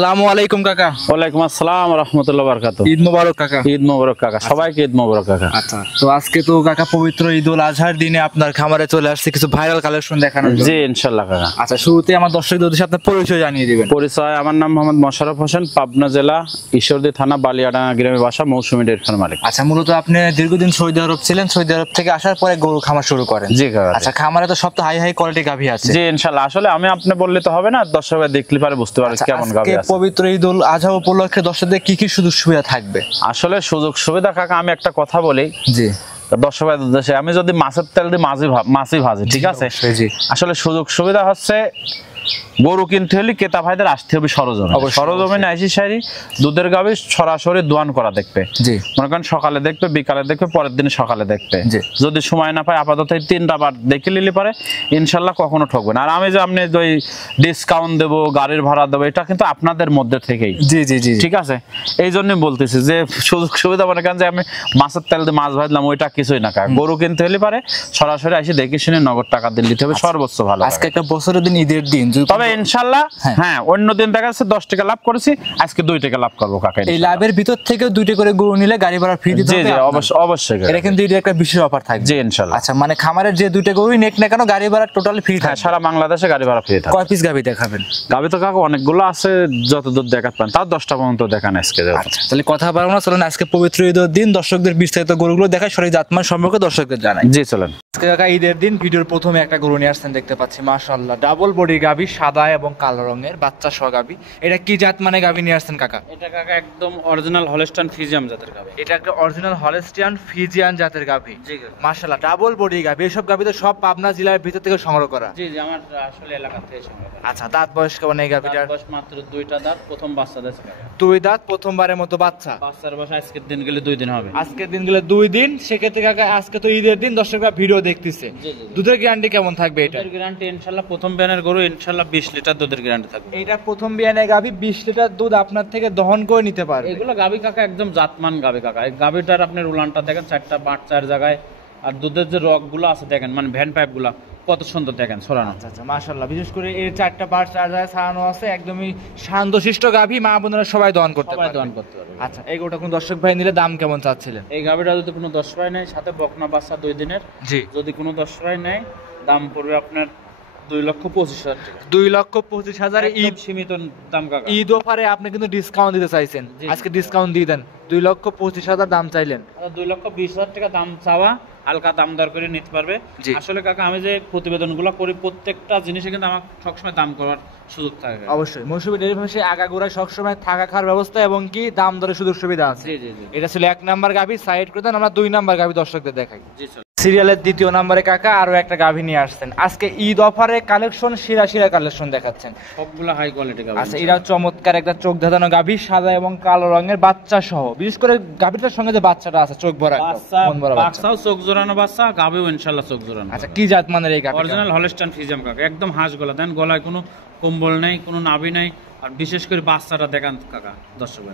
আসসালামু আলাইকুম কাকা। ওয়ালাইকুম আসসালাম ওয়া রাহমাতুল্লাহি ওয়া বারাকাতুহু। ঈদ মোবারক কাকা। ঈদ মোবারক কাকা, সবাইকে ঈদ মোবারক কাকা। আচ্ছা, তো আজকে তো কাকা পবিত্র ঈদুল আজহার দিনে আপনার খামারে চলে আসছে কিছু ভাইরাল কালেকশন দেখানোর জন্য। জি ইনশাআল্লাহ কাকা। আচ্ছা, শুরুতে আমার দর্শকদের উদ্দেশ্যে আপনার পরিচয় জানিয়ে দিবেন। পরিচয়, আমার নাম মোহাম্মদ মোশাররফ হোসেন, পাবনা জেলা ঈশ্বরদী থানা বালিয়াডাঙ্গা গ্রামে বাসা, মৌসুমী ডেয়ারি ফার্ম মালিক। আচ্ছা, মূলত আপনি দীর্ঘদিন সৌদি আরব ছিলেন, সৌদি আরব থেকে আসার পরে গরু খামার শুরু করেন। জি কাকা। আচ্ছা, খামারে তো সব তো হাই হাই কোয়ালিটি গাভী আছে। জি ইনশাআল্লাহ। আসলে আমি আপনি বললে তো হবে না, দর্শকরা দেখলে পারে বুঝতে পারে কেমন গাভী আছে। পবিত্র ঈদুল আজহা উপলক্ষে দর্শকদের কি কি সুযোগ সুবিধা থাকবে? আসলে সুযোগ সুবিধা কাকা, আমি একটা কথা বলি। জি। দর্শকদের উদ্দেশ্যে আমি যদি মাছের তেল দিয়ে মাছই ভাজি, ঠিক আছে। আসলে সুযোগ সুবিধা হচ্ছে গরু কিনতে হলে ক্রেতা ভাইদের আসতে হবে সরজমিনে আইসি সারি দুধের গাভী সরাসরি দোয়ান করা দেখবে। মনে করেন সকালে দেখবে, বিকালে দেখবে, পরের দিন সকালে দেখবে। যদি সময় না পায় আপাতত 3টা বার দেখে নিলে পারে ইনশাল্লাহ কখনো ঠকবে না। আর আমি যে আপনি ওই ডিসকাউন্ট দেবো, গাড়ির ভাড়া দেবো, এটা কিন্তু আপনাদের মধ্যে থেকেই। জি জি জি, ঠিক আছে। এই জন্যই বলতেছি যে সুযোগ সুবিধা মনে করেন যে আমি মাছের তেল দিয়ে মাছ ভাজলাম, ওইটা কিছুই না। গরু কিনতে হলে পারে সরাসরি আসি দেখে শুনে নগদ টাকা দিতে হবে, সর্বোচ্চ ভালো। আজকে একটা বছরের দিন, ঈদের দিন, তবে ইনশাআল্লাহ হ্যাঁ অন্য দিন দেখা যাচ্ছে 10 টাকা লাভ করেছি, আজকে 2 টাকা লাভ করবো কাকা। এই লাভের ভিতর থেকে 2টা করে গরু নিলে গাড়ি ভাড়া ফ্রি দিতে হবে। অবশ্যই এটা কিন্তু একটা বিশেষ অফার থাকবে। জি ইনশাআল্লাহ। আচ্ছা, মানে খামারের যে 2টা গরু নেক না কেন গাড়ি ভাড়া টোটালি ফ্রি থাকে। সারা বাংলাদেশে গাড়ি ভাড়া ফ্রি থাকে। কয় পিস গাভী দেখাবেন? গাভী তো কাকা অনেকগুলো আছে, যতদূর দেখাতে পারেন তাও 10টা পর্যন্ত দেখান আজকে। আচ্ছা, তাহলে কথা বলবো না, চলেন আজকে পবিত্র ঈদের দিন দর্শকদের বিস্তারিত গরুগুলো দেখাই, সঠিক জাতমান সম্পর্কে দর্শকদের জানাই। জি চলেন। আজকে কাকা ঈদের দিন ভিডিওর প্রথমে একটা গরু নিয়ে আসছেন দেখতে পাচ্ছি, মাশাআল্লাহ ডাবল বডি গাভী, সাদা এবং কালো রঙের বাচ্চা সহ গাভী। এটা কি জাত মানে গাভী নিয়ে আসছেন কাকা? এটা কাকা একদম অরিজিনাল হলস্টাইন ফ্রিজিয়ান জাতের গাভী। এটা একটা অরিজিনাল হলস্টাইন ফ্রিজিয়ান জাতের গাভী। জি মাশাআল্লাহ ডাবল বডি গাভী। এসব গাভী তো সব পাবনা জেলার ভিতর থেকে সংগ্রহ করা। জি জি, আমার আসলে এলাকা থেকে সংগ্রহ করা। আচ্ছা, দাঁত বয়স কেমন এই গাভীটার? বয়স মাত্র 2টা দাঁত, প্রথম বাচ্চা দিয়েছে কাকা। 2 দাঁত, প্রথমবারের মতো বাচ্চা। বাচ্চার বয়স আজকের দিন গেলে 2 দিন হবে। আজকের দিন গেলে 2 দিন। সেক্ষেত্রে কাকা আজকে তো ঈদের দিন, দর্শকরা ভিডিও দেখতেছে, দুধের গ্যারান্টি কেমন থাকবে? এটা দুধের গ্যারান্টি ইনশাআল্লাহ প্রথম বিয়ানের গরু ইনশাআল্লাহ 20 লিটার দুধের গ্যারান্টি থাকবে। এটা প্রথম বিয়ানের গাভী 20 লিটার দুধ আপনার থেকে দহন করে নিতে পারবে। এগুলো গাভী কাকা একদম জাতমান গাভী কাকা। এই গাভীটার আপনি উলানটা দেখেন, 4টা বাট 4 জায়গায়, আর দুধের যে রগগুলো আছে দেখেন, মানে ভ্যান পাইপ গুলা কত সুন্দর দেখেন ছড়ানো। আচ্ছা মাশাআল্লাহ, বিশেষ করে এর 4টা বাট 4 জায়গায় ছড়ানো আছে, একদমই শান্তশিষ্ট গাভী, মা বোনেরা সবাই দহন করতে পারবে। আচ্ছা, এই গোটা কোন দর্শক ভাই নিলে দাম কেমন চাচ্ছিলেন? এই গাভীটা যদি কোনো দর্শক ভাই নেয়, সাথে বকনা বাচ্চা 2 দিনের, জি, যদি কোনো দর্শক ভাই নেয় দাম পড়বে আপনার 2,25,000 টাকা। 2,25,000 ঈদ সীমিত দাম কাকা। ঈদ অফারে আপনি কিন্তু ডিসকাউন্ট দিতে চাইছেন, আজকে ডিসকাউন্ট দিয়ে দেন। 2,25,000 দাম চাইলেন, 2,20,000 টাকা দাম চাওয়া, হালকা দাম দর করে নিতে পারবে। আসলে কাকা আমি যে প্রতিবেদনগুলো করি প্রত্যেকটা জিনিসে কিন্তু আমার সবসময় দাম করার সুযোগ থাকে। অবশ্যই মৌসুমী ডেইরি ফার্মে আগাগোড়ায় সবসময় থাকা খাওয়ার ব্যবস্থা এবং কি দাম দরের সুযোগ সুবিধা আছে। এটা ছিল 1 নাম্বার গাভী, সাইড করে দেন, আমরা 2 নাম্বার গাভী দর্শকদের দেখাই। সিরিয়ালের 2য় নম্বরে কাকা আরো একটা গাভী নিয়ে আসছেন। আজকে ঈদ অফারে কালেকশন, শিরা কালেকশন দেখাচ্ছেন, সবগুলা হাই কোয়ালিটি গাভী। আচ্ছা, এরা চমৎকার একটা চোখ ধাঁধানো গাভী, সাদা এবং কালো রঙের বাচ্চা সহ। বিশেষ করে গাভীটার সঙ্গে যে বাচ্চাটা আছে চোখ ভরা, বাচ্চাও চোখ জোড়ানো বাচ্চা, গাভীও ইনশাআল্লাহ চোখ জোড়ানো। আচ্ছা, কি জাত মানের এই গাভী? অরিজিনাল হলস্টাইন ফ্রিজিয়ান কাকা, একদম হাঁস গলা দেন, গলায় কোনো কম্বল নেই, কোনো নাভি নেই, আর বিশেষ করে বাচ্চাটা দেখান কাকা দর্শক।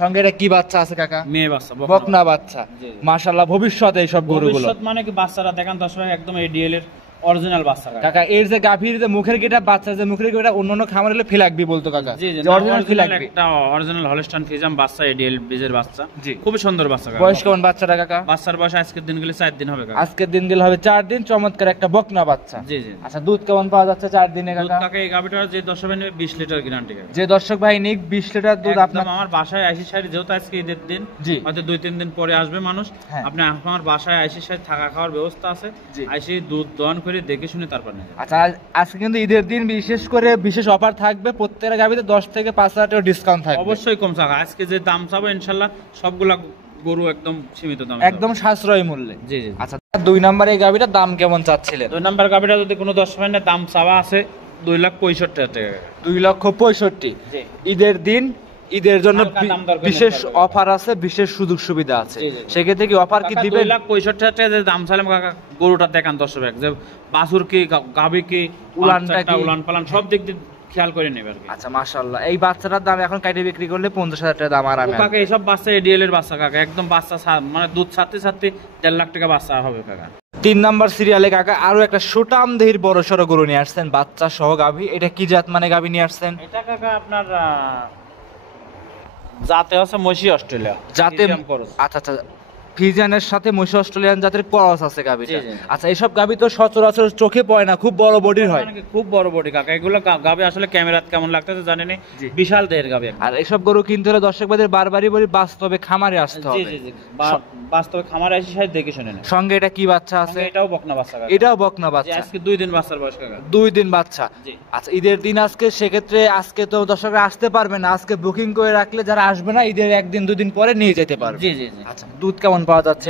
সঙ্গে এটা কি বাচ্চা আছে কাকা? মেয়ে বাচ্চা, বকনা বাচ্চা। মাশাআল্লাহ, ভবিষ্যতে এই সব গরুগুলো, ভবিষ্যৎ মানে কি বাচ্চাটা দেখান দর্শক, একদম এডিএল এর অরিজিনাল বাচ্চা কাকা। এর যে গাভীর যে মুখের গেটা, বাচ্চা যে মুখের গেটা অন্যান্য খামারে হলে ফি লাগবে বলতো কাকা। জি জি, অরিজিনাল ফি লাগবে। একটা অরিজিনাল হলস্টাইন ফ্রিজিয়ান বাচ্চা, এডিএল বীজের বাচ্চা, খুব সুন্দর বাচ্চা কাকা। বয়স কেমন বাচ্চাটা কাকা? বাচ্চার বয়স আজকের দিন গেলে 4 দিন হবে কাকা। আজকের দিন গেলে হবে 4 দিন। চমৎকার একটা বকনা বাচ্চা। জি জি। আচ্ছা, দুধ কেমন পাওয়া যাচ্ছে 4 দিনে কাকা? দুধ কাকা এই গাভীটার যে দর্শক ভাই নেবে 20 লিটার গ্যারান্টি কাকা। যে দর্শক ভাই নিক 20 লিটার দুধ আপনার আমার বাসায় আইসি সাইড, যেহেতু আজকে ঈদের দিন, হয়তো 2-3 দিন পরে আসবে মানুষ, আপনি আমার বাসায় আইসি সাইড থাকা খাওয়ার ব্যবস্থা আছে, আইসি দুধ দহন করে দেখে শুনে তারপর নেবেন। আচ্ছা, আজকে কিন্তু ঈদের দিন বিশেষ করে বিশেষ অফার থাকবে, প্রত্যেকটা গাভীতে 10 থেকে 5,000 টাকা ডিসকাউন্ট থাকবে। অবশ্যই কম থাকা, আজকে যে দাম চাবো ইনশাআল্লাহ সবগুলা গরু একদম সীমিত দাম, একদম সাশ্রয়ী মূল্যে। জি জি। আচ্ছা, 2 নাম্বার এই গাভীটার দাম কেমন চাচ্ছিলেন? 2 নাম্বার গাভীটা যদি কোনো দর্শক ভাই নেয়, দাম চাওয়া আছে 2,65,000 টাকা। 2,65,000। ঈদের দিন, ঈদের জন্য বিশেষ অফার আছে, বিশেষ সুযোগ সুবিধা আছে। সেক্ষেত্রে কি অফার কি দিবেন? 2,65,000 টাকা যে দাম চাইলাম কাকা, গরুটা দেখান দর্শক, যে বাছুর কি, গাভী কি, উলান পালান সব দিক দিয়ে খেয়াল করে নেবে আর কি। আচ্ছা মাশাআল্লাহ, এই বাচ্চাটার দাম এখন কাটে বিক্রি করলে 50,000 টাকা দাম আরামে কাকা। এইসব বাচ্চা এডিএল এর বাচ্চা কাকা, একদম বাচ্চা মানে দুধ ছাড়তে 1.5 লাখ টাকা বাচ্চা হবে কাকা। 3 নাম্বার সিরিয়ালে কাকা আরো একটা সুটাম দেহির বড় সড়ো গরু নিয়ে আসছেন, বাচ্চা সহ গাভী। এটা কি জাত মানে গাভী নিয়ে আসছেন? এটা কাকা আপনার যাতে হচ্ছে মসি অস্ট্রেলিয়া, যাতে আচ্ছা আচ্ছা ফিজিয়ানের সাথে মহিষ অস্ট্রেলিয়ান জাতের ক্রস আছে গাবিটা। আচ্ছা এইসব গাবি তো সচরাচর চোখে পড়ে না, খুব বড় বডির হয়, খুব বড় বডি কাকা। এগুলো গাবি আসলে ক্যামেরাতে কেমন লাগতেছে জানেন, বিশাল দেহের গাবি। আর এসব গরু কিনতে হলে দর্শক ভাইদের বারবারই বলি বাস্তবে খামারে আসতে হবে। জি জি বাস্তবে খামারে এসে সাথে দেখে শুনে নেন। সঙ্গে এটা কি বাচ্চা আছে? এটাও বকনা বাচ্চা কাকা। এটাও বকনা বাচ্চা, আজকে 2 দিন বাচ্চার বয়স কাকা। 2 দিন বাচ্চা। আচ্ছা ঈদের দিন আজকে, সেক্ষেত্রে আজকে তো দর্শকরা আসতে পারবে না, আজকে বুকিং করে রাখলে যারা আসবে না ঈদের 1 দিন 2 দিন পরে নিয়ে যেতে পারবে। জি জি। আচ্ছা দুধ কেমন পাওয়া যাচ্ছে?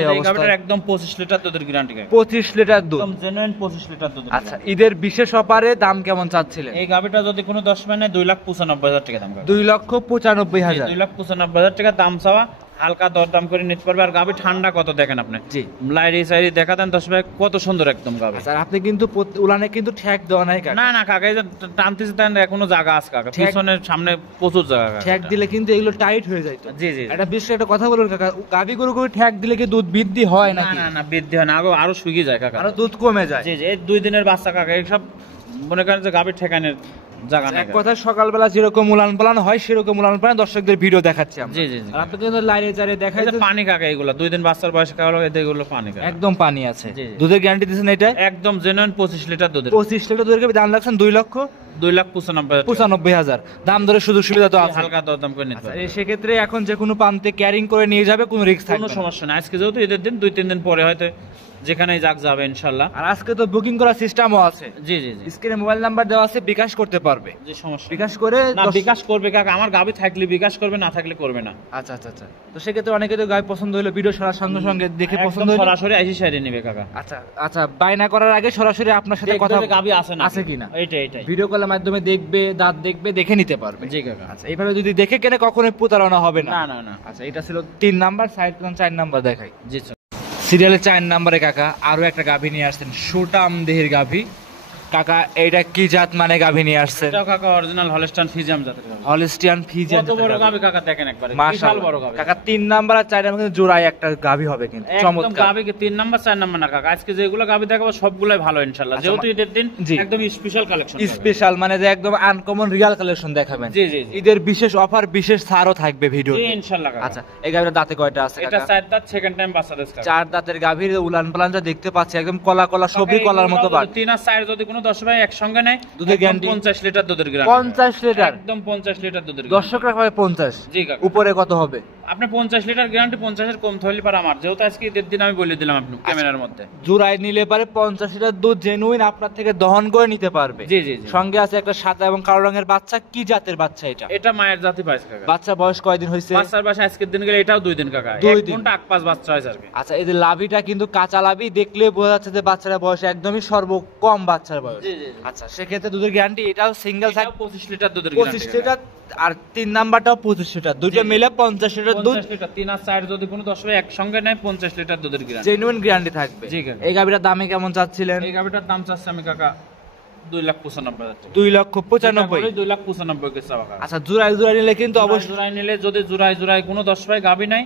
একদম 25 লিটার দুধের গ্যারান্টি কাকা। 25 লিটার দুধ, একদম জেনুইন 25 লিটার দুধ। আচ্ছা ঈদের বিশেষ অফারে দাম কেমন চাচ্ছিলেন? এই গাবিটা যদি কোনো 10 মানে 2,95,000 টাকা দাম কাকা। 2,95,000। 2,95,000 টাকা দাম চাওয়া, হালকা দরদাম করে নিতে পারবে। আর গাবি ঠান্ডা কত দেখেন আপনি, জি লাইরি সাইরি দেখা দেন 10 ভাই, কত সুন্দর একদম গাবি। স্যার আপনি কিন্তু উলানে কিন্তু ঠ্যাক দেওয়া নাই কাকা। না না কাকা, এই যে টানতেছে দেন এখনো জায়গা আছে কাকা, পিছনে সামনে প্রচুর জায়গা কাকা। ঠ্যাক দিলে কিন্তু এগুলো টাইট হয়ে যায়। জি জি। এটা বিশেষ একটা কথা বলুন কাকা, গাবি গরু করে ঠ্যাক দিলে কি দুধ বৃদ্ধি হয় না নাকি? না না বৃদ্ধি হয় না, আরো শুকিয়ে যায় কাকা, আরো দুধ কমে যায়। জি জি। এই 2 দিনের বাচ্চা কাকা, এইসব মনে করেন যে গাবির ঠেকানের জায়গা নাই। এক কথা সকালবেলা যেরকম উলান পালান হয় সেরকম উলান পালান দর্শকদের ভিডিও দেখাচ্ছি আমরা। জি জি। আর আপনি কিন্তু লাইরে জারে দেখাই পানি কাকা, এগুলো 2 দিন বাচ্চার বয়স কাকা, এগুলো পানি কাকা, একদম পানি আছে। দুধের গ্যারান্টি দিচ্ছেন এটা? একদম জেনুইন 25 লিটার দুধের। 25 লিটার দুধের দাম লাগছেন 2,95,000। দাম ধরে সুযোগ সুবিধা তো আছে, হালকা দরদাম করে নিতে পারবে। সেক্ষেত্রে এখন যে কোনো প্রান্তে ক্যারিং করে নিয়ে যাবে, কোনো রিস্ক থাকবে না, কোনো সমস্যা নাই। আজকে যেহেতু ঈদের দিন, 2-3 দিন পরে হয়তো যেখানেই যাক যাবে ইনশাআল্লাহ। আর আজকে তো বুকিং করার সিস্টেমও আছে। জি জি জি। স্ক্রিনে মোবাইল নাম্বার দেওয়া আছে, বিকাশ করতে পারবে। যে সমস্যা বিকাশ করে না, বিকাশ করবে কাকা, আমার গাবি থাকলে বিকাশ করবে, না থাকলে করবে না। আচ্ছা আচ্ছা আচ্ছা। তো সেক্ষেত্রে অনেকে তো গাবি পছন্দ হলো ভিডিও ছাড়ার সঙ্গে সঙ্গে দেখে পছন্দ হলো সরাসরি আইসি সাইডে নেবে কাকা। আচ্ছা আচ্ছা, বায়না করার আগে সরাসরি আপনার সাথে কথা গাবি আছে না আছে কিনা এইটাই ভিডিও কলের মাধ্যমে দেখবে, দাঁত দেখবে, দেখে নিতে পারবে। জি কাকা। আচ্ছা এইভাবে যদি দেখে কেনে কখনোই প্রতারণা হবে না। না না না। আচ্ছা এটা ছিল 3 নাম্বার, সাইড প্ল্যান 4 নাম্বার দেখাই। জি সিরিয়ালে 4 নাম্বারে কাকা আরো একটা গাভী নিয়ে আসছেন, সুটাম দেহের গাভী। কাকা এইটা কি জাত মানে গাভী নিয়ে আসছেন? এটা কাকা অরিজিনাল হলস্টাইন ফ্রিজিয়ান জাতের গাভী। হলস্টিয়ান ফ্রিজিয়ান, কত বড় গাভী কাকা দেখেন একবারে, বিশাল বড় গাভী কাকা। 3 নাম্বার আর 4 নাম্বার কিন্তু জোড়ায় একটা গাভী হবে, কিন্তু চমৎকার গাভী। 3 নাম্বার 4 নাম্বার না কাকা, আজকে যেগুলো গাভী দেখাবো সবগুলাই ভালো ইনশাআল্লাহ। যেহেতু ঈদের দিন একদম স্পেশাল কালেকশন, স্পেশাল মানে যে একদম আনকমন রিয়াল কালেকশন দেখাবেন। জি জি। ঈদের বিশেষ অফার, বিশেষ ছাড়ও থাকবে ভিডিওতে জি ইনশাআল্লাহ কাকা। আচ্ছা এই গাভীর দাঁতে কয়টা আছে কাকা? এটা 4 দাঁত, সেকেন্ড টাইম বাচ্চা দেশ কাকা। 4 দাঁতের গাভীর উলান পালান যা দেখতে পাচ্ছি একদম কলা কলা, সবই কলার মতো বাট। 3 আর 4 যদি কোনো 10 ভাই একসঙ্গে নেয়, দুধের গ্যারান্টি 50 লিটার দুধের গ্যারান্টি। 50 লিটার একদম 50 লিটার দুধের। দর্শকরা কয় 50? জি কাকা। উপরে কত হবে? আপনি 50 লিটার গ্যারান্টি, 50 এর কম থইলে পারে আমার, যেহেতু আজকে ঈদের দিন আমি বলে দিলাম আপনি ক্যামেরার মধ্যে। জোড়ায় নিলে পারে 50 লিটার দুধ জেনুইন আপনার থেকে দহন করে নিতে পারবে। জি জি জি। সঙ্গে আছে একটা সাদা এবং কালো রঙের বাচ্চা। কি জাতের বাচ্চা এটা? এটা মায়ের জাতি পাইছে কাকা। বাচ্চা বয়স কয়দিন হইছে? বাচ্চার বয়স আজকের দিন গেলে এটাও 2 দিন কাকা। 2 1 দিন ঘন্টা 8-5 বাচ্চা হইছে আর কি। আচ্ছা এই যে লাভিটা কিন্তু কাঁচা লাভি, দেখলে বোঝা যাচ্ছে যে বাচ্চার বয়স একদমই কম বাচ্চার বয়স। জি জি। আচ্ছা সেক্ষেত্রে দুধের গ্যারান্টি এটাও সিঙ্গেল থাকবে 25 লিটার দুধের গ্যারান্টি। 25 লিটার আর 3 নাম্বারটাও 25 লিটার, দুটো মিলে 50 লিটার দুধ। 50 লিটার 3 আর 4 যদি কোনো 10 ভাই একসঙ্গে নেয় 50 লিটার দুধের গ্যারান্টি, জেনুইন গ্যারান্টি থাকবে। জি কাকা। এই গাভীটার দামে কেমন চাচ্ছিলেন? এই গাভীটার দাম চাচ্ছি আমি কাকা 2,95,000 টাকা। 2,95,000। 2,95,000 কে চাওয়া কাকা। আচ্ছা জোড়ায় জোড়ায় নিলে কিন্তু অবশ্যই, জোড়ায় নিলে যদি জোড়ায় কোনো 10 ভাই গাভী নাই,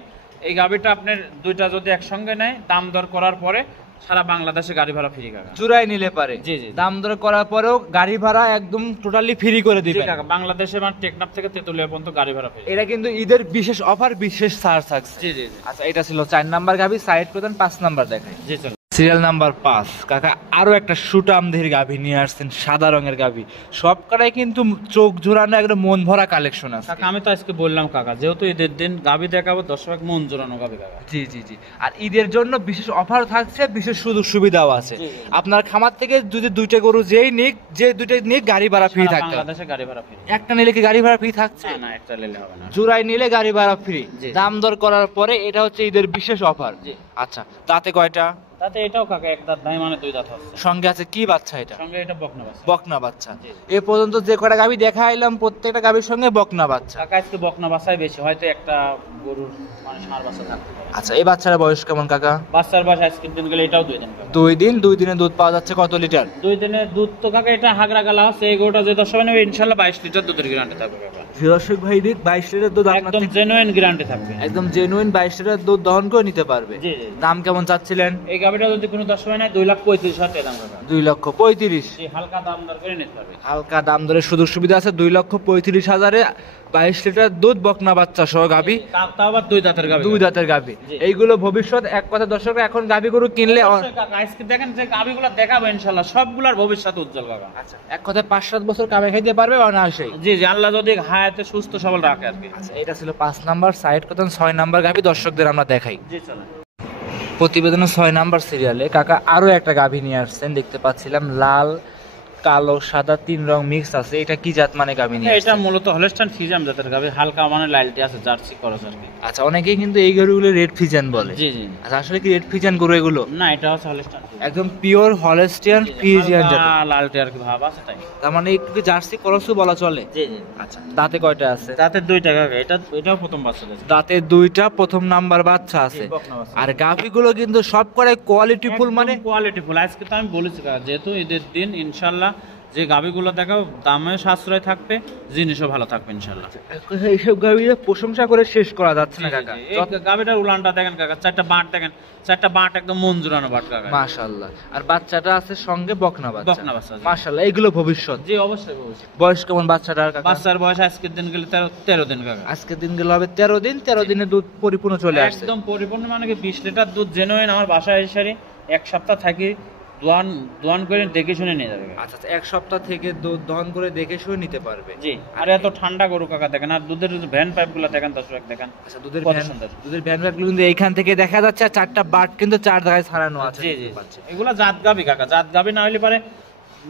এই গাভীটা আপনার দুইটা যদি একসঙ্গে নেয়, দাম দর করার পরে সারা বাংলাদেশে গাড়ি ভাড়া ফ্রি কাকা। জোড়ায় নিলে পারে, জি জি। দাম দর করার পরেও গাড়ি ভাড়া একদম টোটালি ফ্রি করে দিবেন কাকা। বাংলাদেশে মানে টেকনাফ থেকে তেতুলিয়া পর্যন্ত গাড়ি ভাড়া ফ্রি। এটা কিন্তু ঈদের বিশেষ অফার, বিশেষ ছাড় থাকছে। জি জি। আচ্ছা এটা ছিল 4 নাম্বার গাভী, সাইড প্রদান 5 নাম্বার দেখাই। জি চল। সিরিয়াল নাম্বার 5 কাকা আরো একটা সুটামদের গাভী নিয়ে আসছেন, সাদা রঙের গাভী। সব কটাই কিন্তু চোখ জোড়ানো, একদম মন ভরা কালেকশন আছে কাকা। আমি তো আজকে বললাম কাকা, যেহেতু ঈদের দিন গাভী দেখাবো, 10 ভাগ মন জোড়ানো গাভী কাকা। জি জি জি। আর ঈদের জন্য বিশেষ অফার থাকছে, বিশেষ সুযোগ সুবিধাও আছে। আপনার খামার থেকে যদি 2টা গরু দুইটা নিক গাড়ি ভাড়া ফ্রি থাকবে। বাংলাদেশে গাড়ি ভাড়া ফ্রি। একটা নিলে কি গাড়ি ভাড়া ফ্রি থাকছে? না একটা নিলে হবে না। জোড়ায় নিলে গাড়ি ভাড়া ফ্রি, দাম দর করার পরে। এটা হচ্ছে ঈদের বিশেষ অফার। আচ্ছা তাতে কয়টা? তাতে এটাও কাকা 1 দাঁত নাই, মানে 2 দাঁত আছে। সঙ্গে আছে কি বাচ্চা? এটা সঙ্গে এটা বকনা বাচ্চা। বকনা বাচ্চা। এ পর্যন্ত যে কটা গাভী দেখাইলাম প্রত্যেকটা গাভীর সঙ্গে বকনা বাচ্চা। কাকা আজকে বকনা বাচ্চাই বেশি, হয়তো একটা গরুর মানে ষাঁড় বাচ্চা থাকতে পারে। আচ্ছা, এই বাচ্চার বয়স কেমন কাকা? বাচ্চার বয়স আজকের দিন গেলে এটাও 2 দিন কাকা। 2 দিন। 2 দিনে দুধ পাওয়া যাচ্ছে কত লিটার? 2 দিনে দুধ তো কাকা এটা হাগরা গালা আছে, এই গরুটা যে 10 নেবে ইনশাআল্লাহ 22 লিটার দুধের গ্যারান্টি থাকবে কাকা। দর্শক ভাই দিক 22 লিটার দুধ আপনার একদম জেনুইন গ্যারান্টি থাকবে, একদম জেনুইন 22 লিটার দুধ দহন করে নিতে পারবে। জি জি। দাম কেমন চাচ্ছিলেন? এই গাবিটা যদি কোনো 10 নেয় 2,35,000 টাকা দাম কাকা। 2,35,000। জি, হালকা দাম দর করে নিতে পারবে। হালকা দাম দরের সুযোগ সুবিধা আছে। 2,35,000-এ 22 লিটার দুধ বকনা বাচ্চা সহ গাবি, তাও আবার 2 দাঁতের গাবি। 2 দাঁতের গাবি। এইগুলো ভবিষ্যৎ, এক কথা দর্শকরা এখন গাবি গরু কিনলে অবশ্যই কাকা আজকে দেখেন যে গাবিগুলো দেখাবো ইনশাআল্লাহ সবগুলোর ভবিষ্যৎ উজ্জ্বল কাকা। আচ্ছা, এক কথায় 5-7 বছর কামাই খাইতে পারবে অনায়াসে। জি জি, আল্লাহ যদি হায়াতে সুস্থ সবল রাখে আর কি। আচ্ছা, এটা ছিল 5 নাম্বার। সাইড কথা 6 নাম্বার গাবি দর্শকদের আমরা দেখাই। জি চলো। প্রতিবেদনের 6 নাম্বার সিরিয়ালে কাকা আরো একটা গাভী নিয়ে আসছেন, দেখতে পাচ্ছিলাম লাল কালো সাদা 3 রং মিক্স আছে। এটা কি জাত মানে গাভী নিয়ে? এটা মূলত হলস্টাইন ফ্রিজিয়ান জাতের গাভী, হালকা মানে লালটি আছে, জার্সি ক্রস আর কি। আচ্ছা, অনেকেই কিন্তু এই গরুগুলো রেড ফ্রিজিয়ান বলে। জি জি। আচ্ছা, আসলে কি রেড ফ্রিজিয়ান গরু এগুলো? না, এটা হচ্ছে হলস্টাইন, একদম পিওর হলস্টিয়ান ফ্রিজিয়ান জাত। লালটি আর কি ভাব আছে তাই। তার মানে একটু কি জার্সি ক্রসও বলা চলে? জি জি। আচ্ছা, দাঁতে কয়টা আছে? দাঁতে 2টা কাকা, এটাও প্রথম বাচ্চা আছে। দাঁতে 2টা প্রথম নাম্বার বাচ্চা আছে। আর গাভীগুলো কিন্তু সব করে কোয়ালিটিফুল, মানে কোয়ালিটিফুল। আজকে তো আমি বলেছি কাকা, যেহেতু ঈদের দিন ইনশাআল্লাহ যে গাভীগুলো দেখাও দামে সাশ্রয় থাকবে, জিনিসও ভালো থাকবে ইনশাআল্লাহ। এইসব গাভীর প্রশংসা করে শেষ করা যাচ্ছে না কাকা। এই গাভীটার উলানটা দেখেন কাকা, 4টা বাট দেখেন, 4টা বাট একদম মন জুড়ানো বাট কাকা। মাশাআল্লাহ। আর বাচ্চাটা আছে সঙ্গে বকনা বাচ্চা। বকনা বাচ্চা। মাশাআল্লাহ, এগুলো ভবিষ্যৎ। জি অবশ্যই অবশ্যই। বয়স কেমন বাচ্চাটার কাকা? বাচ্চার বয়স আজকের দিন গেলে 13 দিন কাকা। আজকের দিন গেলে হবে 13 দিন। 13 দিনে দুধ পরিপূর্ণ চলে আসছে। একদম পরিপূর্ণ, মানে কি 20 লিটার দুধ জেনুইন। আমার বাসায় এসে 1 সপ্তাহ থাকি দোয়ান করে দেখে শুনে নিয়ে যাবে। আচ্ছা, 1 সপ্তাহ থেকে দুধ দহন করে দেখে শুনে নিতে পারবে। জি। আর এত ঠান্ডা গরু কাকা দেখেন, আর দুধের ভ্যান পাইপগুলো দেখেন দর্শক দেখেন। আচ্ছা, দুধের কত ভ্যান, সুন্দর। দুধের ভ্যান পাইপগুলো কিন্তু এইখান থেকে দেখা যাচ্ছে। আর 4টা বাট কিন্তু 4 জায়গায় ছাড়ানো আছে। জি জি। এগুলা জাত গাবি কাকা, জাত গাবি না হলে পারে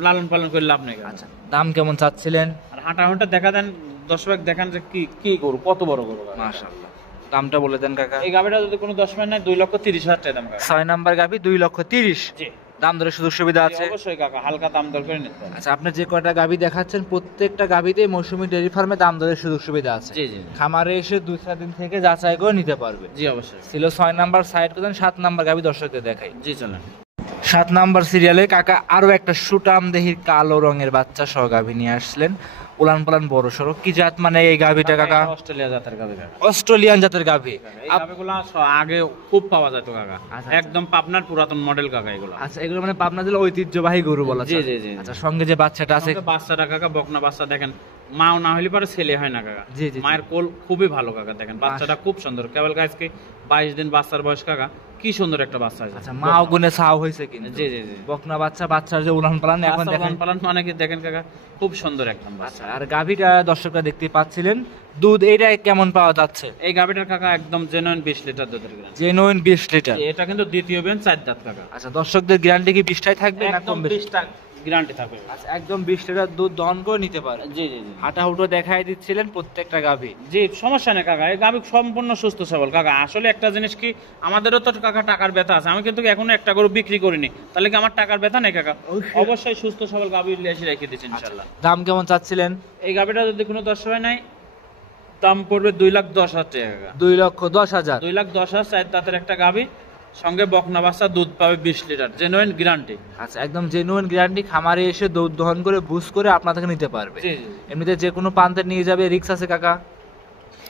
লালন পালন করে লাভ নেই। আচ্ছা, দাম কেমন চাচ্ছিলেন? আর হাঁটা দেখা দেন দর্শক দেখেন যে কি গরু, কত বড় গরু। মাশাআল্লাহ, দামটা বলে দেন কাকা। এই গাবিটা যদি কোনো 10 নেয় 2,30,000 টাকা দাম কাকা। 6 নাম্বার গাবি 2,30,000। জি। দাম দরের সুযোগ সুবিধা আছে? অবশ্যই কাকা, হালকা দাম দর করে নিতে হবে। আচ্ছা, আপনি যে কয়টা গাবি দেখাচ্ছেন প্রত্যেকটা গাবিতে মৌসুমী ডেইরি ফার্মে দাম দরের সুযোগ সুবিধা আছে। জি জি। খামারে এসে 2-4 দিন থেকে যাচাই করে নিতে পারবে। জি অবশ্যই। ছিল 6 নাম্বার। সাইড করেন 7 নাম্বার গাবি দর্শকদের দেখাই। জি চলেন। 7 নাম্বার সিরিয়ালে কাকা আরো একটা সুটাম দেহির কালো রঙের বাচ্চা সহ গাভী নিয়ে আসলেন। উলান পালান বড় সড়ো। কি জাত মানে এই গাভীটা কাকা? অস্ট্রেলিয়া জাতের গাভী কাকা। অস্ট্রেলিয়ান জাতের গাভী। এই গাভীগুলো আগে খুব পাওয়া যেত কাকা। আচ্ছা, একদম পাবনার পুরাতন মডেল কাকা এগুলো। আচ্ছা, এগুলো মানে পাবনা জেলার ঐতিহ্যবাহী গরু বলা জি যায়। জি জি। আচ্ছা, সঙ্গে যে বাচ্চাটা আছে, বাচ্চাটা কাকা বকনা বাচ্চা দেখেন, মাও না হলে পরে ছেলে হয় না কাকা। জি জি। মায়ের কোল খুবই ভালো কাকা, দেখেন বাচ্চাটা খুব সুন্দর। কেবল আজকে 22 দিন বাচ্চার বয়স কাকা, কি সুন্দর একটা বাচ্চা আছে। আচ্ছা, মাও গুনে ছাও হয়েছে কিন্তু। জি জি জি। বকনা বাচ্চা, বাচ্চার যে উলান পালান এখন দেখেন পালন মানে কি দেখেন কাকা, খুব সুন্দর একদম বাচ্চা। আচ্ছা, আর গাভীটা দর্শকরা দেখতে পাচ্ছিলেন, দুধ এইটা কেমন পাওয়া যাচ্ছে? এই গাভীটার কাকা একদম জেনুইন 20 লিটার দুধের গ্যারান্টি। Genuine 20 litre. এটা কিন্তু দ্বিতীয় বেন 4 দাঁত কাকা। আচ্ছা, দর্শকদের গ্যারান্টি কি 20টাই থাকবে না একদম কম বেশি? 20টা গ্যারান্টি থাকবে। আচ্ছা, একদম 20 লিটার দুধ দহন করে নিতে পারে। জি জি জি। হাঁটা হুটো দেখাই দিচ্ছিলেন প্রত্যেকটা গাভী। জি, সমস্যা নেই কাকা, এই গাভী সম্পূর্ণ সুস্থ সবল কাকা। আসলে একটা জিনিস কি, আমাদেরও তো কাকা টাকার ব্যথা আছে। আমি কিন্তু এখনো একটা গরু বিক্রি করিনি, তাহলে কি আমার টাকার ব্যথা নেই কাকা? অবশ্যই সুস্থ সবল গাভী এসে রেখে দিচ্ছি ইনশাআল্লাহ। দাম কেমন চাচ্ছিলেন? এই গাভীটা যদি কোনো 10 নাই দাম পড়বে 2,10,000 টাকা। 2,10,000। 2,10,000 4 দাঁতের একটা গাভী, সঙ্গে বকনা বাচ্চা, দুধ পাবে 20 লিটার, জেনুইন গ্যারান্টি। আচ্ছা, একদম জেনুইন গ্যারান্টি। খামারে এসে দুধ দহন করে বুঝ করে আপনার থেকে নিতে পারবে। জি। এমনিতে যে কোনো প্রান্তে নিয়ে যাবে, রিক্স আছে কাকা?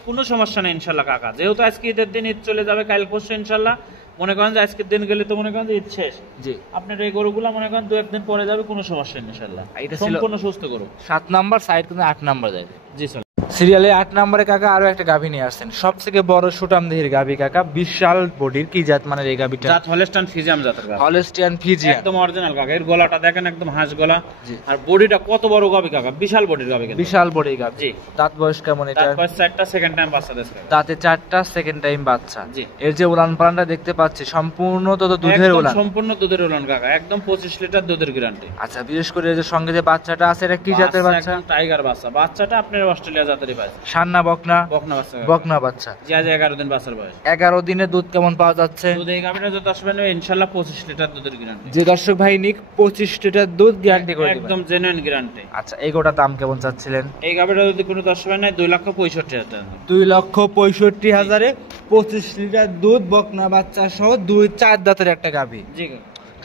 কোনো সমস্যা নেই ইনশাল্লাহ কাকা। যেহেতু আজকে ঈদের দিন, ঈদ চলে যাবে কাল পরশু ইনশাল্লাহ। মনে করেন যে আজকের দিন গেলে তো মনে করেন যে ঈদ শেষ। জি। আপনার এই গরুগুলো মনে করেন 2-1 দিন পরে যাবে, কোনো সমস্যা নেই ইনশাল্লাহ। এটা ছিল সম্পূর্ণ সুস্থ গরু। 7 নাম্বার। সাইড কিন্তু 8 নাম্বার যায়। জি স্যার। সিরিয়ালে 8 নম্বরে কাকা আরো একটা গাভী নিয়ে আসছেন, সবথেকে বড় সুটাম দেহের গাভী কাকা, বিশাল বডির। কি জাত মানে এই গাভীটা? জাত হলস্টাইন ফ্রিজিয়ান জাতের গাভী। হলস্টিয়ান ফ্রিজিয়ান, একদম অরিজিনাল কাকা। এর গলাটা দেখেন একদম হাঁস গলা। জি। আর বডিটা কত বড় গাভী কাকা, বিশাল বডির গাভী কিন্তু। বিশাল বডির গাভী। জি। দাঁত বয়স কেমন এটা? তারপর 4টা সেকেন্ড টাইম বাচ্চা দেশ কাকা। দাঁতে 4টা, সেকেন্ড টাইম বাচ্চা। জি। এর যে উলান পালানটা দেখতে পাচ্ছি সম্পূর্ণ তো দুধের উলান। সম্পূর্ণ দুধের উলান কাকা, একদম 25 লিটার দুধের গ্যারান্টি। আচ্ছা, বিশেষ করে এই যে সঙ্গে যে বাচ্চাটা আছে, এটা কি জাতের বাচ্চা? টাইগার বাচ্চা। বাচ্চাটা আপনার অস্ট্রেলিয়া জাতের দাঁতেরই পাইছে। সান্না বকনা? বকনা বাচ্চা। বকনা বাচ্চা। জি, আজ 11 দিন বাচ্চার বয়স। 11 দিনে দুধ কেমন পাওয়া যাচ্ছে? দুধ এই গাভীটা যদি 10 নেবে ইনশাআল্লাহ 25 লিটার দুধের গ্যারান্টি। যে দর্শক ভাই নিক 25 লিটার দুধ গ্যারান্টি করে দিবেন, একদম জেনুইন গ্যারান্টি। আচ্ছা এই গোটা দাম কেমন চাচ্ছিলেন? এই গাভীটা যদি কোনো 10 নেয় 2,65,000 টাকা। 2,65,000 এ 25 লিটার দুধ, বকনা বাচ্চা সহ 2-4 দাঁতের একটা গাভী। জি,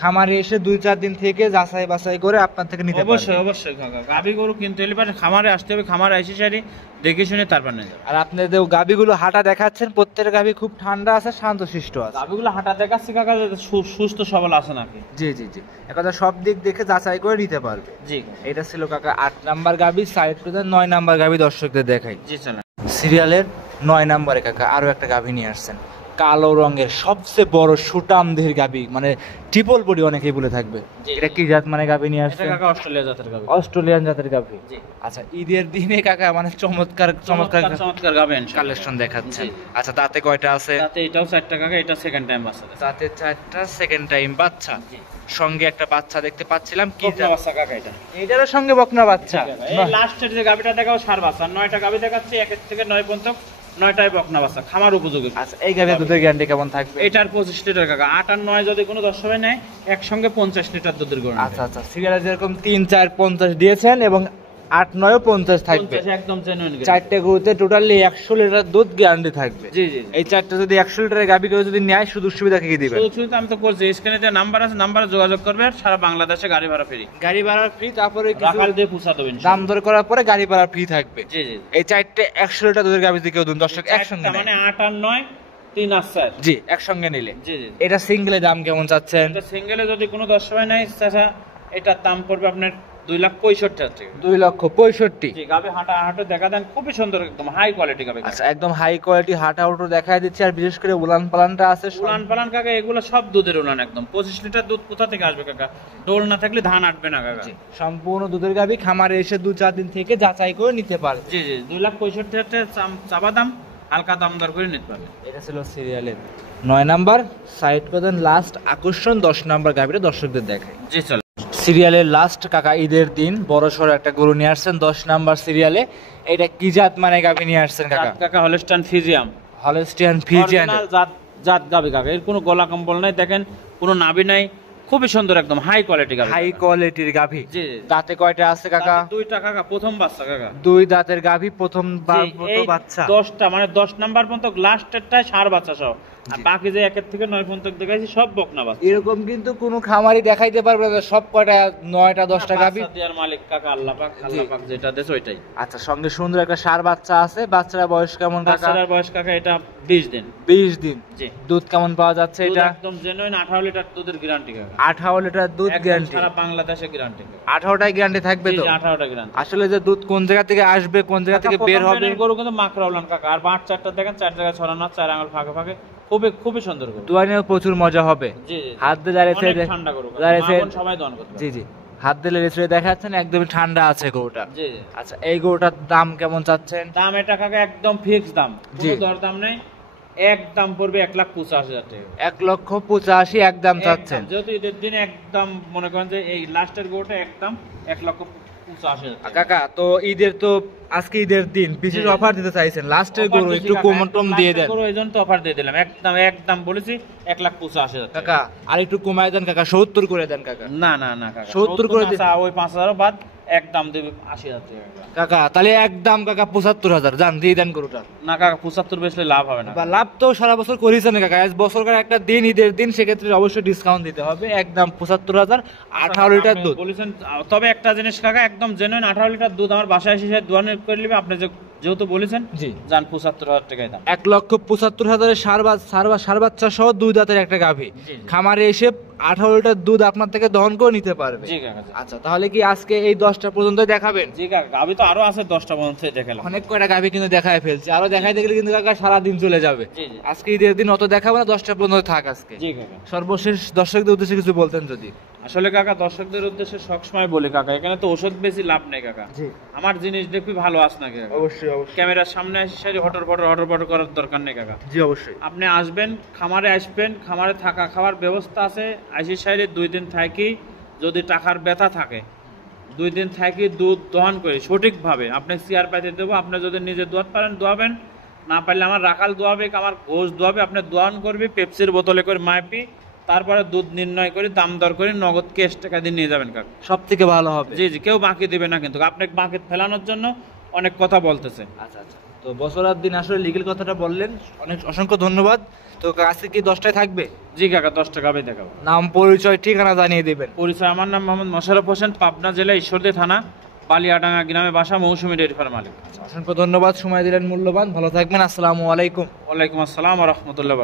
খামারে এসে 2-4 দিন থেকে যাচাই বাছাই করে আপনার থেকে নিতে পারবেন। অবশ্যই অবশ্যই কাকা, গাভী গরু কিনতে হলে পারে খামারে আসতে হবে, খামারে এসে সারি দেখে শুনে তারপর নিয়ে যাবে। আর আপনাদের গাভীগুলো হাঁটা দেখাচ্ছেন, প্রত্যেকটা গাভী খুব ঠান্ডা আছে, শান্তশিষ্ট আছে। গাভীগুলো হাঁটা দেখাচ্ছি কাকা, সুস্থ সবল আছে নাকি। জি জি জি, একদা সব দিক দেখে যাচাই করে নিতে পারবে। জি, এটা ছিল কাকা 8 নাম্বার গাভী। সাইড করে 9 নাম্বার গাভী দর্শকদের দেখাই। জি চলেন। সিরিয়ালের 9 নাম্বারে কাকা আরো একটা গাভী নিয়ে আসছেন, কালো রঙের সবচেয়ে বড় সুটামদের গাভী, মানে ট্রিপল বডি অনেকেই বলে থাকবে। এটা কি জাত মানে গাভী নিয়ে আসছেন? এটা কাকা অস্ট্রেলিয়া জাতের গাভী। অস্ট্রেলিয়ান জাতের গাভী। জি। আচ্ছা ঈদের দিনে কাকা মানে চমৎকার চমৎকার চমৎকার গাভী ইনশাআল্লাহ কালেকশন দেখাচ্ছেন। জি। আচ্ছা দাঁতে কয়টা আছে? তাতে এটাও 4টা কাকা, এটা সেকেন্ড টাইম বাচ্চা। দাঁতে 4টা, সেকেন্ড টাইম বাচ্চা। জি। সঙ্গে একটা বাচ্চা দেখতে পাচ্ছিলাম, কি বকনা বাচ্চা কাকা এটা। এটার সঙ্গে বকনা বাচ্চা। এই লাস্টের যে গাভীটা দেখাও সার বাচ্চা, 9টা গাভী দেখাচ্ছি, 1 থেকে 9 পর্যন্ত 9টাই বকনা বাচ্চা, খামার উপযোগী। আচ্ছা এই গাভীর দুধের গ্যারান্টি কেমন থাকবে? এটার 25 লিটার কাকা। 8 আর 9 যদি কোনো 10 হবে নেয় একসঙ্গে 50 লিটার দুধের গ্যারান্টি। আচ্ছা আচ্ছা, সিরিয়ালে যেরকম 3, 4, 50 দিয়েছেন এবং 8, 9 50 থাকবে। 50 একদম জেনুইন। 4টে গরুতে টোটালি 100 লিটার দুধ গ্যারান্টি থাকবে। জি জি। এই 4টা যদি 100 লিটারের গাভী কেউ যদি নেয় সুযোগ সুবিধা কি দিবেন? শুধু আমি তো বলছি স্ক্রিনে যে নাম্বার আছে, নাম্বারে যোগাযোগ করবে, সারা বাংলাদেশে গাড়ি ভাড়া ফ্রি। গাড়ি ভাড়া ফ্রি, তারপরে রাখাল দিয়ে পৌঁছা দেবেন। দাম দর করার পরে গাড়ি ভাড়া ফ্রি থাকবে। জি জি। এই 4টে 100 লিটার দুধের গাভী যদি কেউ দুন দর্শক একসঙ্গে মানে 8 আর 9 3 আর 4। জি একসঙ্গে নিলে। জি জি। এটা সিঙ্গেলে দাম কেমন চাচ্ছেন? এটা সিঙ্গেলে যদি কোনো 10 হবে নেয় চাচা, এটার দাম পড়বে আপনার 2,65,000 টাকা। 2,65,000। জি, গাভী হাঁটা দেখা দেন, খুবই সুন্দর, একদম হাই কোয়ালিটি গাভী। আচ্ছা একদম হাই কোয়ালিটি হাঁটা উটো দেখাই দিচ্ছি। আর বিশেষ করে উলান পালানটা আছে, উলান পালান কাকা, এগুলো সব দুধের উলান একদম। 25 লিটার দুধ কোথা থেকে আসবে কাকা? ডোল না থাকলে ধান আটবে না কাকা। সম্পূর্ণ দুধের গাভী, খামারে এসে 2-4 দিন থেকে যাচাই করে নিতে পারে। জি জি। 2,65,000 টাকা চাবা দাম, হালকা দাম দর করে নিতে পারবে। এটা ছিল সিরিয়ালের 9 নাম্বার। সাইড প্রদান লাস্ট আকর্ষণ 10 নাম্বার গাভীটা দর্শকদের দেখায়। জি চল। সিরিয়ালের লাস্ট কাকা ঈদের দিন বড় সড়ো একটা গরু নিয়ে আসছেন 10 নাম্বার সিরিয়ালে। এটা কি জাত মানে গাভী নিয়ে আসছেন কাকা? কাকা হলস্টাইন ফ্রিজিয়াম। হলস্টিয়ান ফ্রিজিয়ান জাত গাভী কাকা, এর কোনো গলা কম্বল নাই, দেখেন কোনো নাভি নাই, খুবই সুন্দর, একদম হাই কোয়ালিটি গাভী। হাই কোয়ালিটির গাভী। জি। দাঁতে কয়টা আছে কাকা? 2টা কাকা, প্রথম বাচ্চা কাকা। 2 দাঁতের গাভী, প্রথম বাচ্চা। 10টা মানে 10 নাম্বার পর্যন্ত লাস্টেরটায় সার বাচ্চা সহ, আর বাকি যে 1 থেকে 9 পর্যন্ত দেখাইছি সব বকনা বাচ্চা। এরকম কিন্তু কোনো খামারি দেখাইতে পারবে না সব কয়টা 9টা 10টা গাভী। বাচ্চা দেওয়ার মালিক কাকা আল্লাহ পাক যেটা দেশ ওইটাই। আচ্ছা সঙ্গে সুন্দর একটা ষাঁড় বাচ্চা আছে। বাচ্চার বয়স কেমন কাকা? বাচ্চার বয়স কাকা এটা 20 দিন। 20 দিন। জি। দুধ কেমন পাওয়া যাচ্ছে দুধ এটা? একদম জেনুইন 18 লিটার দুধের গ্যারান্টি কাকা। 18 লিটার দুধ গ্যারান্টি। সারা বাংলাদেশে গ্যারান্টি। 18টাই গ্যারান্টি থাকবে তো? 18টা গ্যারান্টি। আসলে যে দুধ কোন জায়গা থেকে আসবে, কোন জায়গা থেকে বের হবে। গরু কিন্তু মাকড়াউলান কাকা, আর 5-4টা দেখেন 4 জায়গায় ছড়ানো, 4 আঙুল ফাঁকে ফাঁকে, খুবই সুন্দর গরু। দোয়ানেও প্রচুর মজা হবে। জি জি। হাত দিয়ে দাঁড়িয়ে অনেক ঠান্ডা গরু কাকা, সবাই দহন করতে পারে। জি জি, হাত দিলে রেসে দেখাচ্ছেন একদমই ঠান্ডা আছে গরুটা। জি জি। আচ্ছা এই গরুটার দাম কেমন চাচ্ছেন? দাম এটা কাকা একদম ফিক্স দাম, জি। কোনো দর দাম নেই, একদম পড়বে 1,85,000 টাকা। 1,85,000 একদম চাচ্ছেন? যেহেতু ঈদের দিনে একদম মনে করেন যে এই লাস্টের গরুটা একদম 1,85,000 টাকা। কাকা তো ঈদের তো আজকে ঈদের দিন বিশেষ অফার দিতে চাইছেন, লাস্টের গরু একটু কম দিয়ে দেন। গরু এইজন্য তো অফার দিয়ে দিলাম, একদম বলেছি 1,85,000 টাকা। কাকা আর একটু কমায় দেন কাকা, 70 করে দেন কাকা। না কাকা 70 করে দিন। ওই 5,000 বাদ একদম দেবে 80,000 টাকা। কাকা তাহলে একদম কাকা 75,000 জান দিয়ে দেন গরুটা। না কাকা 75 বেচলে লাভ হবে না। বা লাভ তো সারা বছর করিছেন কাকা, আজ বছরকার একটা দিন ঈদের দিন, সেক্ষেত্রে অবশ্যই ডিসকাউন্ট দিতে হবে। একদম 75,000, 18 লিটার দুধ বলেছেন। তবে একটা জিনিস কাকা, একদম জেনুইন 18 লিটার দুধ আমার বাসায় এসে দোয়ান করে নেবে। আপনি যেহেতু বলেছেন জি জান 75,000 টাকায় দাম। 1,75,000 ষাঁড় বাচ্চা সহ 2 দাঁতের একটা গাভী খামারে এসে 18 লিটার দুধ আপনার থেকে দহন করে নিতে পারবে। জি কাকা। আচ্ছা তাহলে কি আজকে এই 10টা পর্যন্ত দেখাবেন? জি কাকা, গাভী তো আরো আছে 10টা পর্যন্ত দেখালাম। অনেক কয়টা গাভী কিন্তু দেখায় ফেলছে, আরো দেখাইতে গেলে কিন্তু কাকা সারা দিন চলে যাবে। আজকে ঈদের দিন অত দেখাবো না, 10টা পর্যন্ত থাক আজকে। জি কাকা। সর্বশেষ দর্শকদের উদ্দেশ্যে কিছু বলতেন যদি? আসলে কাকা দর্শকদের উদ্দেশ্যে সবসময় বলি কাকা, এখানে তো ওষুধ বেশি লাভ নেই কাকা। জি। আমার জিনিস দেখবি ভালো আস না কাকা। অবশ্যই ক্যামেরার সামনে এসে সারি হটর পটর করার দরকার নেই কাকা। জি অবশ্যই। আপনি আসবেন, খামারে আসবেন, খামারে থাকা খাওয়ার ব্যবস্থা আছে। আইসি সাইডে 2 দিন থাকি, যদি টাকার ব্যথা থাকে 2 দিন থাকি দুধ দহন করে সঠিকভাবে আপনি চেয়ার পাইতে দেবো, আপনি যদি নিজে দোয়াতে পারেন দোয়াবেন, না পারলে আমার রাখাল দোয়াবে, আমার ঘোষ দোয়াবে, আপনি দোয়ান করবি পেপসির বোতলে করে মাপি, তারপরে দুধ নির্ণয় করে দাম দর করে নগদ ক্যাশ টাকা দিয়ে নিয়ে যাবেন কাকা। সব থেকে ভালো হবে। জি জি, কেউ বাকি দিবে না, কিন্তু আপনাকে বাকি ফেলানোর জন্য অনেক কথা বলতেছে। আচ্ছা আচ্ছা, তো বছরার দিন আসলে লিগেল কথাটা বললেন, অনেক অসংখ্য ধন্যবাদ। তো আজকে কি 10টায় থাকবে? জি কাকা, 10 টাকাবে দেখাবো। নাম পরিচয় ঠিকানা জানিয়ে দেবেন। পরিচয়, আমার নাম মোহাম্মদ মোশাররফ হোসেন, পাবনা জেলা ঈশ্বরদী থানা বালিয়াডাঙ্গা গ্রামে বাসা, মৌসুমী ডেয়ারি ফার্ম মালিক। অসংখ্য ধন্যবাদ, সময় দিলেন মূল্যবান, ভালো থাকবেন, আসসালামু আলাইকুম। ওয়ালাইকুম আসসালাম ওয়া রাহমাতুল্লাহ।